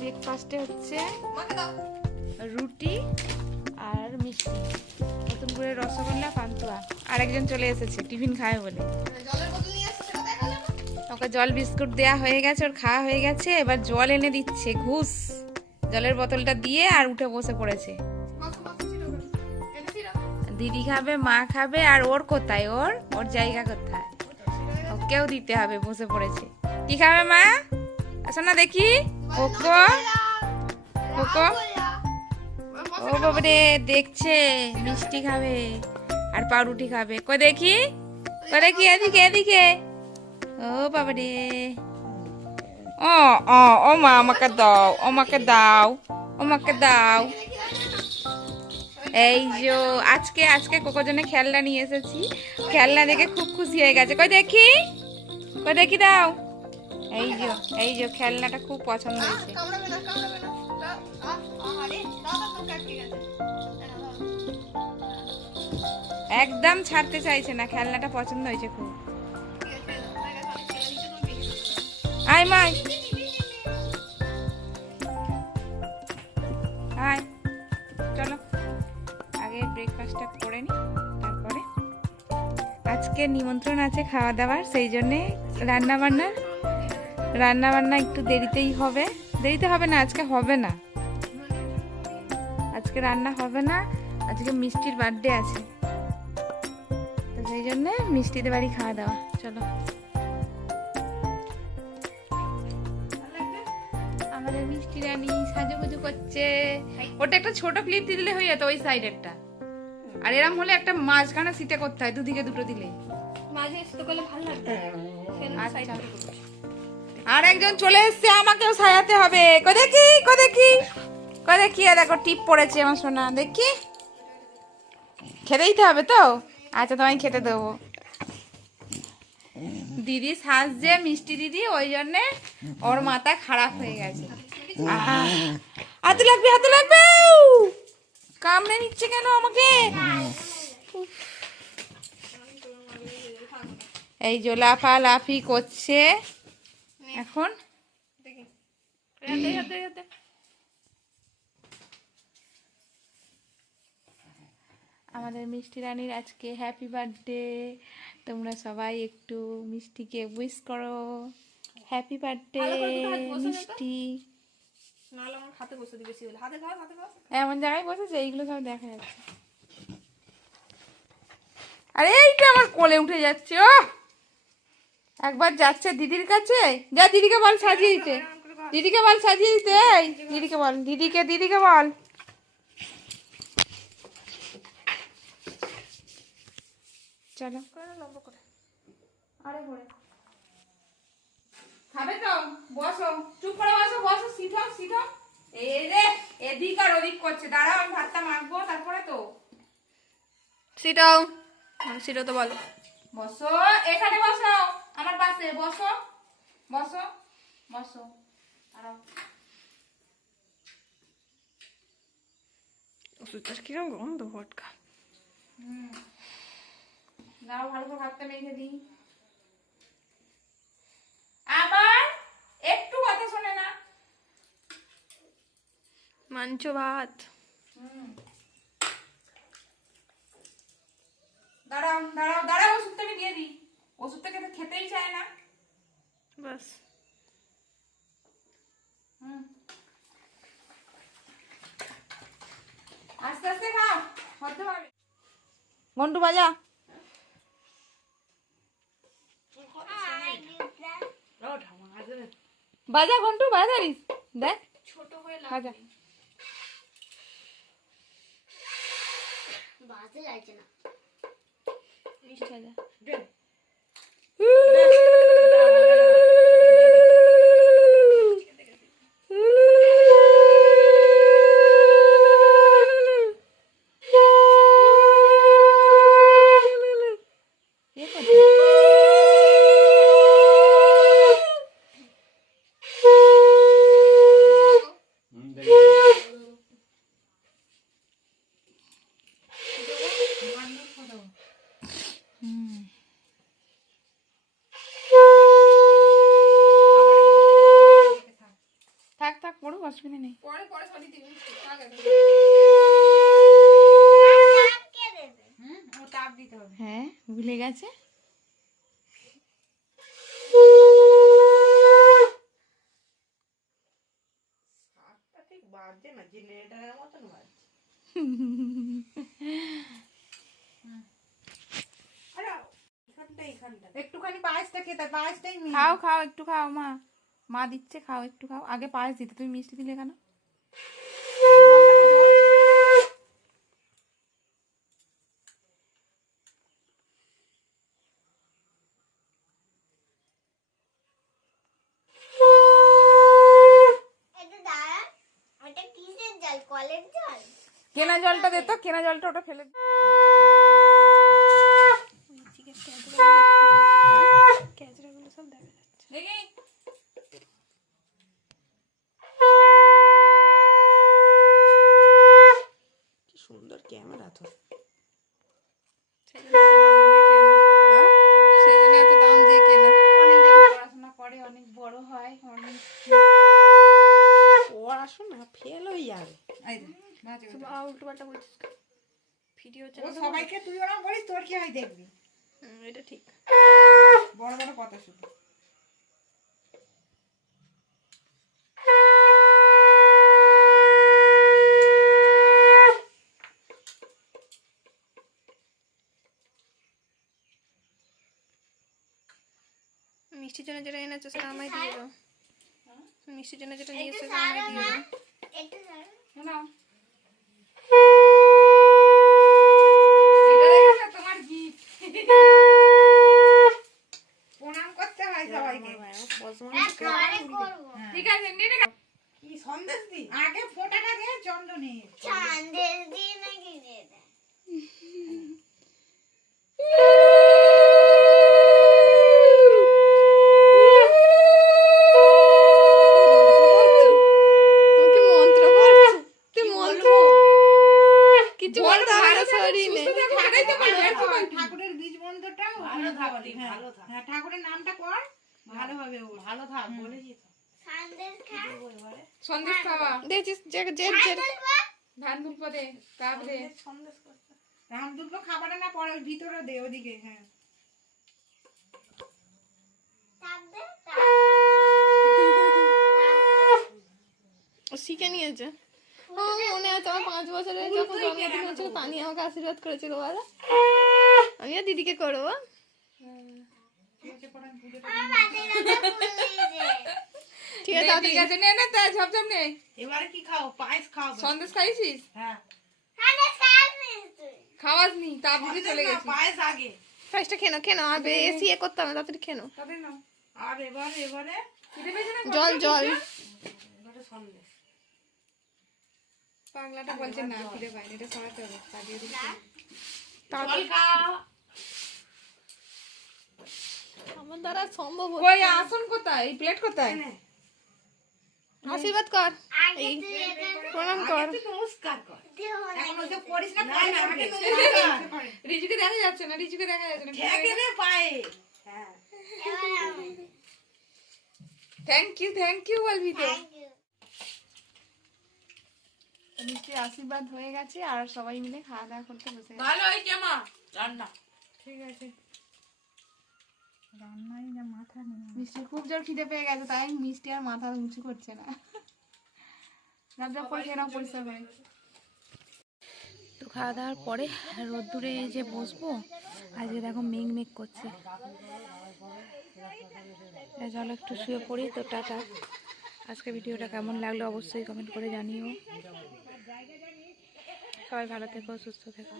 ব্রেকফাস্টে হচ্ছে রুটি আর মিষ্টি, নতুন করে রসগোল্লা, পান্তুয়া। আর একজন চলে এসেছে টিফিন খায় বলে। ওকে জল বিস্কুট দেয়া হয়ে গেছে, ওর খাওয়া হয়ে গেছে। এবার জল এনে দিচ্ছে ঘুষ, জলের বোতলটা দিয়ে আর উঠে বসে পড়েছে। দিদি খাবে, মা খাবে, আর ওর কোথায়, ওর ওর জায়গা কোথায়, ওকেও দিতে হবে। বসে পড়েছে। কি খাবে মা? আসো না দেখি। কোকো কোকো, ও বাবারে দেখছে মিষ্টি খাবে আর পাউরুটি খাবে। কই দেখি, কই দেখি, এদিকে এদিকে। ও বাবারে, ও ও ও মা, আমাকে দাও, আমাকে দাও, আমাকে দাও। এই যে আজকে আজকে কোকোর জন্য খেলনা নিয়ে এসেছি, খেলনা দেখে খুব খুশি হয়ে গেছে। কই দেখি, কই দেখি দাও। এই যে এই যে খেলনাটা খুব পছন্দ হয়েছে। একদম ছাড়তে চাইছে না, খেলনাটা পছন্দ হয়েছে খুব। আয় মাই, আয় চলো আগে ব্রেকফাস্টটা করে নি, তারপরে আজকে নিমন্ত্রণ আছে খাওয়া দাওয়ার, সেই জন্যে রান্না বান্না একটু দেরিতেই হবে। দেরিতে হবে না, আজকে হবে না, আজকে রান্না হবে না। আজকে মিষ্টির বার্থডে আছে, তো সেই জন্যে মিষ্টিদের বাড়ি খাওয়া দাওয়া। চলো, আমাদের মিষ্টি রানী সাজুগুজু করছে। ওটা একটা ছোট ক্লিপ দিয়ে দিলে হয়ে যেত, ওই সাইডেরটা। আর এরম হলে একটা মাঝখানে সিটে করতে হয়, দুদিকে দুটো দিলে মাঝে তো করলে ভালো লাগবে। আচ্ছা। আর একজন চলে এসছে, আমাকেও সাজাতে হবে। কই দেখি, কই দেখি, কই দেখি। দেখো টিপ পড়েছে আমার সোনা, দেখি। খেতে দিতে হবে তো? আচ্ছা, তোমায় খেতে দেবো। দিদি সাজছে, মিষ্টি দিদি, ওই জন্যে ওর মাথা খারাপ হয়ে গেছে। হাতে লাগবে, হাতে লাগবে। কামড়ে নিচ্ছে কেন আমাকে? এই যে লাফালাফি করছে এখন। আমাদের মিষ্টি রানীর আজকে হ্যাপি বার্থডে। তোমরা সবাই একটু মিষ্টিকে উইশ করো। হ্যাপি বার্থডে মিষ্টি। এমন জায়গায় বসেছে এইগুলো সব দেখা যাচ্ছে। আরে এইটা আমার কোলে উঠে যাচ্ছে। ও একবার যাচ্ছে দিদির কাছে, যা দিদিকে বল সাজিয়ে দিতে, দিদিকে বল সাজিয়ে দিতে। এই দিদিকে বল, দিদিকে বল। চলো আরে ঘরে খাবে তো, বসো, চুপ করে বসো, বসো, সিটো। এই রে এদিক আর ওদিক করছে। দাঁড়াও, আমি ভাতটা মাখবো তারপরে তো। সিটাও, সিটাও তো বলো। বসো, এখানে বসো, আমার পাশে বসো, বসো, বসো। দাঁড়াও। ওষুধটা কিরকম গন্ধ ভটকা। দাঁড়াও, ভালো করে ভাতটা মেখে দিই। আবার একটু কথা শোনে না। মানছো ভাত? দাঁড়াও দাঁড়াও দাঁড়াও, ওষুধটা আমি দিয়ে দিই। ওষুধটা খেতেই চায় না। বাস। আস্তে আস্তে খাও, হতে পারবে। ঘন্টু বাজা। বাজা ঘন্টু, বাজারিস দেখ, ছোট হয়ে বাজা। বাজে লাগছে না। মিষ্টি বাজা। অসুবিধা নেই। পরে পরে সরি দিবি আগে ও তাপ দিতে হবে। হ্যাঁ ভুলে গেছে। সাতটা ঠিক বাজছে না, জেনারেটরের মতন বাজছে। আরে এইখানটা একটুখানি পায়েসটা খেতে, পায়েসটাই মেন। খাও খাও একটু খাও মা, মা দিচ্ছে খাও একটু খাও। আগে পায়েস দিতে, তুমি মিষ্টি দিলে কেন? কেনা জলটা দে তো, কেনা জলটা ওটা ফেলে দে। ক্যাচড়াগুলো সব দেখা যাচ্ছে। দেখি কি সুন্দর ক্যামেরা তো। সেই জন্য এত দাম দিয়ে কেনা। অনেক পড়াশোনা করে, অনেক বড় হয়, অনেক পড়াশোনা ফেল হয়ে যাবে। এই যে, বাজে সব কথা। উল্টো পাল্টা বলছিস ভিডিও ও চ্যানেল সবাইকে তুই ওরকম বলিস, তোর কি হয় দেখবি। এটা ঠিক। বড় বড় কথা শুধু। মিষ্টির জন্য যেটা এনেছো সেটা আমায় দিয়ে দাও। মিষ্টির জন্য যেটা নিয়েছো সেটা আমায় দিয়ে দাও। শোনো, এটা দেখেছো তোমার gift? প্রণাম করতে হয় সবাইকে। ঠিক আছে নিয়ে নে। কি সন্দেশ দি? আগে ফোঁটাটা দে চন্দনে। আমাকে মন্ত্র পড়ছে। তুই মন্ত্র কিছু বলতে হবে না, সরি নে। ঠাকুরের বীজ মন্ত্রটা ভালো থাকবি, ভালো থাক। হ্যাঁ, ঠাকুরের নামটা কর, ভালো হবে ও। ভালো থাক বলেছি তো। সন্দেশ খাওয়া, দেখছিস যে যে ধান দুলপো দে, কাপ দে। সন্দেশ করতে। রাম দুর্গ খাবারে না পরে ভিতরে দে ওদিকে। হ্যাঁ, ও শিখে নিয়েছে। মনে আছে আমার 5 বছরে যখন জন্মদিন হয়েছিল তানি আমাকে আশীর্বাদ করেছিল বলো। আমিও দিদিকে করবো। ঠিক আছে নে, তাড়াতাড়ি। ঠিক আছে নে নে তা ঝপঝপ নে। এবারে কি খাও? পায়েস খাও। সন্দেশ খাইছিস? হ্যাঁ, খাওয়াস নি, তাপ দিতে চলে সন্দেশ না, গেছি। পায়েস আগে। ফার্স্টটা খেনো খেনো আর বেশি এ করতে হবে না, তাড়াতাড়ি খেনো। তাদের নাও। আর এবারে খিদে পেয়েছে না? জল জল এবারে সন্দেশ। পাগলাটা বলছে না খিদে পায়নি, এটা সরাতে হবে। কাটিয়ে দিচ্ছি। জল খাও। আমার দ্বারা সম্ভব হচ্ছে কই না। আসন কোথায়? এই প্লেট কোথায়? নে, আশীর্বাদ কর, এই প্রণাম কর। তুই নমস্কার কর। এখন ওইসব করিস না, পরে করবি। নমস্কার। রিজুকে দেখা যাচ্ছে না, রিজুকে দেখা যাচ্ছে না। ঠেকে দে পায়ে। হ্যাঁ, থ্যাংক ইউ বলবি তো। মিষ্টির আশীর্বাদ হয়ে গেছে আর সবাই মিলে খাওয়া দাওয়া করতে বসে গেছে। ভালো হয়েছে মা রান্না। ঠিক আছে। রান্নাই না মাথা নেই। মিষ্টি খুব জোর খিদে পেয়ে গেছে, তাই মিষ্টি আর মাথা উঁচু করছে না। রাজা করে খেয়ে নাও পরিষ্কার করে। তো খাওয়া দাওয়ার পরে রোদ্দুরে যে বসবো, আজকে দেখো মেঘ মেঘ করছে। চলো একটু শুয়ে পড়ি। তো টাটা। আজকে ভিডিওটা কেমন লাগলো অবশ্যই কমেন্ট করে জানিও। সবাই ভালো থেকো, সুস্থ থেকো।